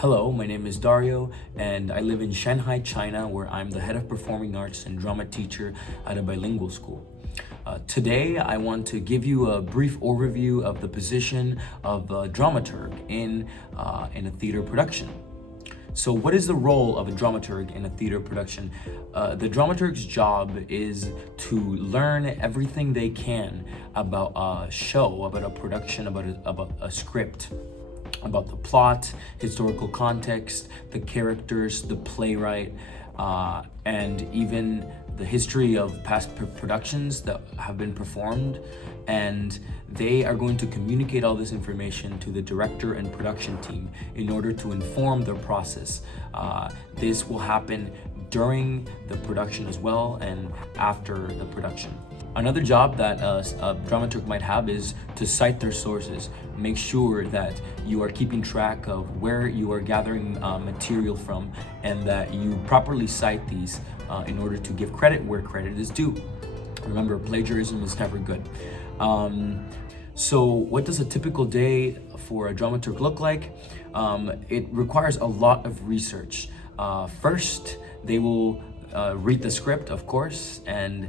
Hello, my name is Dario, and I live in Shanghai, China, where I'm the head of performing arts and drama teacher at a bilingual school. Today, I want to give you a brief overview of the position of a dramaturg in a theater production. So what is the role of a dramaturg in a theater production? The dramaturg's job is to learn everything they can about a show, about a production, about a script, about the plot, historical context, the characters, the playwright, and even the history of past productions that have been performed. And they are going to communicate all this information to the director and production team in order to inform their process. This will happen during the production as well and after the production. Another job that a dramaturg might have is to cite their sources. Make sure that you are keeping track of where you are gathering material from and that you properly cite these in order to give credit where credit is due. Remember, plagiarism is never good. So what does a typical day for a dramaturg look like? It requires a lot of research. First, they will read the script, of course, and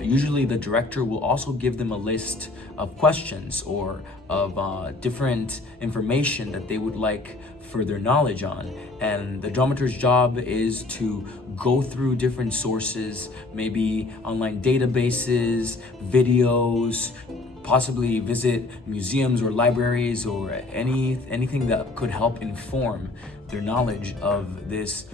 usually the director will also give them a list of questions or of different information that they would like further knowledge on. And the dramaturg's job is to go through different sources, maybe online databases, videos, possibly visit museums or libraries or anything that could help inform their knowledge of this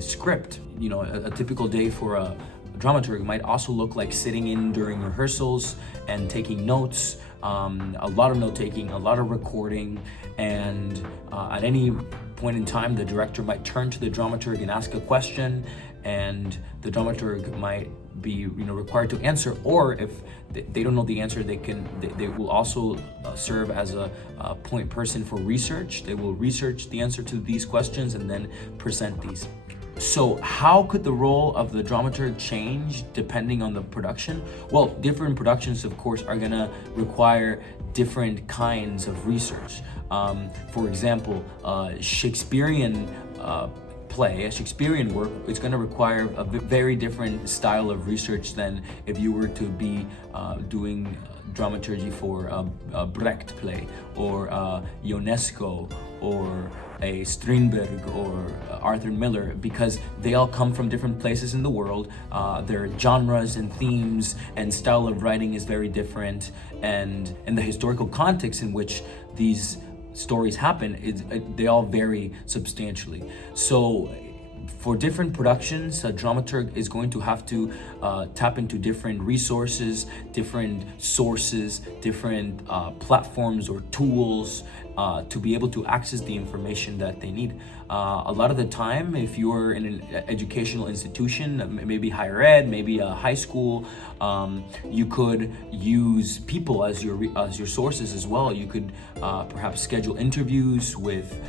script. You know, a typical day for a dramaturg might also look like sitting in during rehearsals and taking notes, a lot of note taking, a lot of recording, and at any point in time the director might turn to the dramaturg and ask a question, and the dramaturg might be required to answer, or if they don't know the answer, they will also serve as a point person for research. They will research the answer to these questions and then present these. So how could the role of the dramaturg change depending on the production? Well, different productions, of course, are gonna require different kinds of research. For example, Shakespearean play, a Shakespearean work, it's going to require a very different style of research than if you were to be doing dramaturgy for a Brecht play or a Ionesco or a Strindberg or Arthur Miller, because they all come from different places in the world. Their genres and themes and style of writing is very different, and the historical context in which these stories happen, they all vary substantially. So for different productions, a dramaturg is going to have to tap into different resources, different sources, different platforms or tools to be able to access the information that they need. A lot of the time, if you're in an educational institution, maybe higher ed, maybe a high school, you could use people as your sources as well. You could perhaps schedule interviews with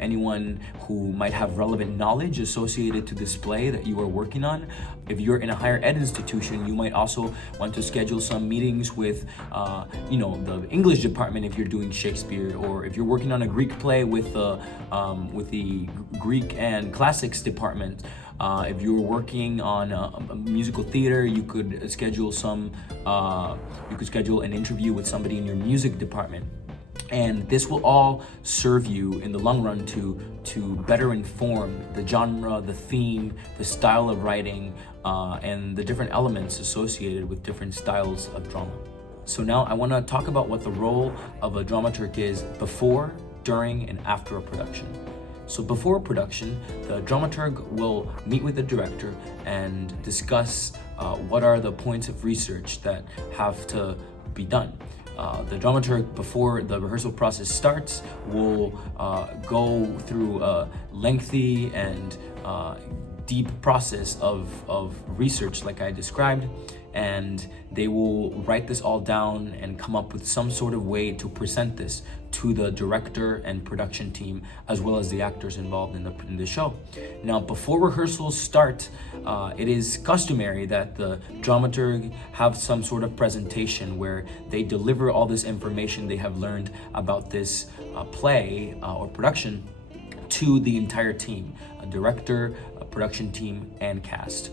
anyone who might have relevant knowledge associated to this play that you are working on. If you're in a higher ed institution, you might also want to schedule some meetings with the English department if you're doing Shakespeare, or if you're working on a Greek play with the Greek and classics department. If you were working on a musical theater, you could schedule an interview with somebody in your music department. And this will all serve you in the long run to better inform the genre, the theme, the style of writing, and the different elements associated with different styles of drama. So now I want to talk about what the role of a dramaturg is before, during, and after a production. So before a production, the dramaturg will meet with the director and discuss what are the points of research that have to be done. The dramaturg, before the rehearsal process starts, will go through a lengthy and deep process of research like I described, and they will write this all down and come up with some sort of way to present this to the director and production team, as well as the actors involved in the show. Now, before rehearsals start, it is customary that the dramaturg have some sort of presentation where they deliver all this information they have learned about this play or production to the entire team, a director, a production team, and cast.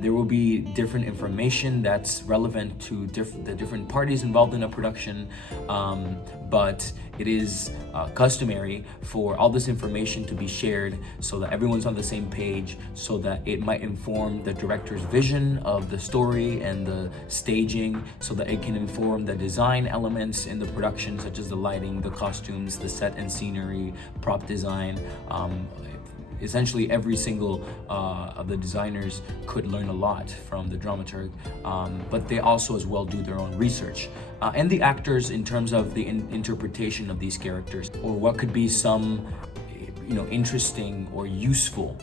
There will be different information that's relevant to the different parties involved in a production, but it is customary for all this information to be shared so that everyone's on the same page, so that it might inform the director's vision of the story and the staging, so that it can inform the design elements in the production, such as the lighting, the costumes, the set and scenery, prop design. Essentially every single of the designers could learn a lot from the dramaturg, but they also as well do their own research. And the actors, in terms of the interpretation of these characters, or what could be some interesting or useful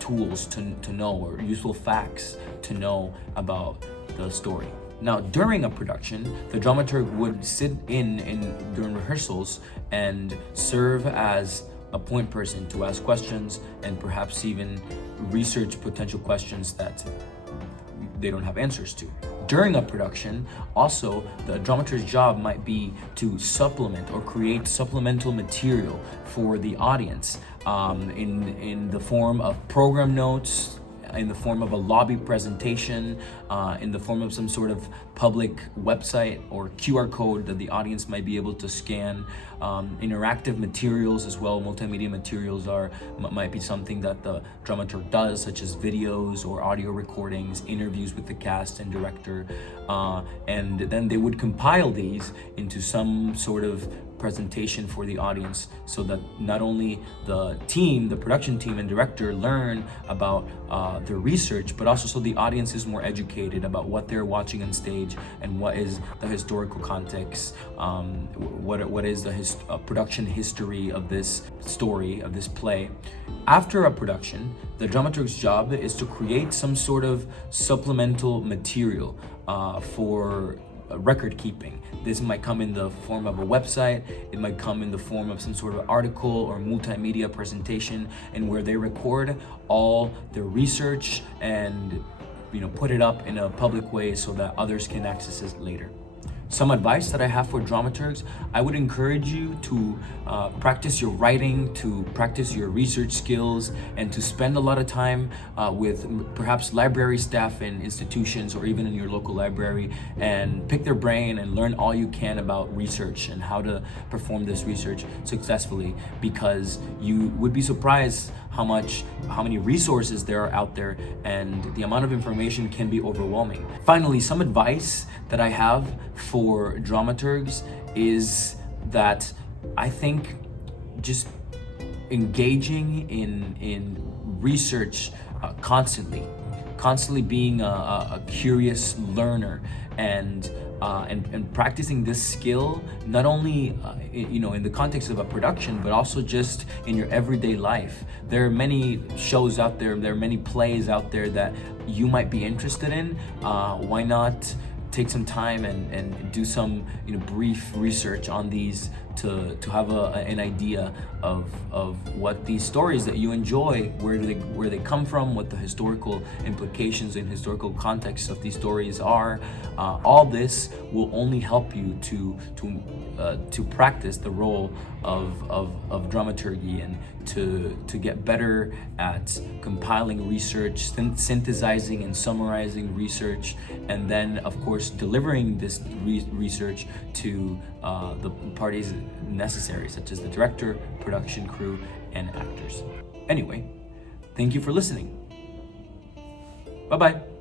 tools to know, or useful facts to know about the story. Now, during a production, the dramaturg would sit in during rehearsals and serve as a point person to ask questions and perhaps even research potential questions that they don't have answers to. During a production, also, the dramaturg's job might be to supplement or create supplemental material for the audience in the form of program notes, in the form of a lobby presentation, in the form of some sort of public website or QR code that the audience might be able to scan. Interactive materials as well, multimedia materials might be something that the dramaturg does, such as videos or audio recordings, interviews with the cast and director, and then they would compile these into some sort of presentation for the audience, so that not only the team, the production team and director, learn about their research, but also so the audience is more educated about what they're watching on stage and what is the historical context, what is the production history of this story, of this play. After a production, the dramaturg's job is to create some sort of supplemental material for record keeping. This might come in the form of a website, it might come in the form of some sort of article or multimedia presentation, and where they record all their research and put it up in a public way so that others can access it later. Some advice that I have for dramaturgs: I would encourage you to practice your writing, to practice your research skills, and to spend a lot of time with perhaps library staff in institutions or even in your local library, and pick their brain and learn all you can about research and how to perform this research successfully, because you would be surprised how many resources there are out there, and the amount of information can be overwhelming. Finally, some advice that I have for dramaturgs is that I think just engaging in research constantly being a curious learner and practicing this skill, not only in the context of a production, but also just in your everyday life. There are many shows out there, there are many plays out there that you might be interested in. Why not take some time and do some brief research on these to have an idea of what these stories that you enjoy, where they come from, what the historical implications and historical context of these stories are. All this will only help you to practice the role of dramaturgy, and to get better at compiling research, synthesizing and summarizing research, and then of course delivering this research to the parties necessary, such as the director, production crew, and actors. Anyway, thank you for listening. Bye-bye.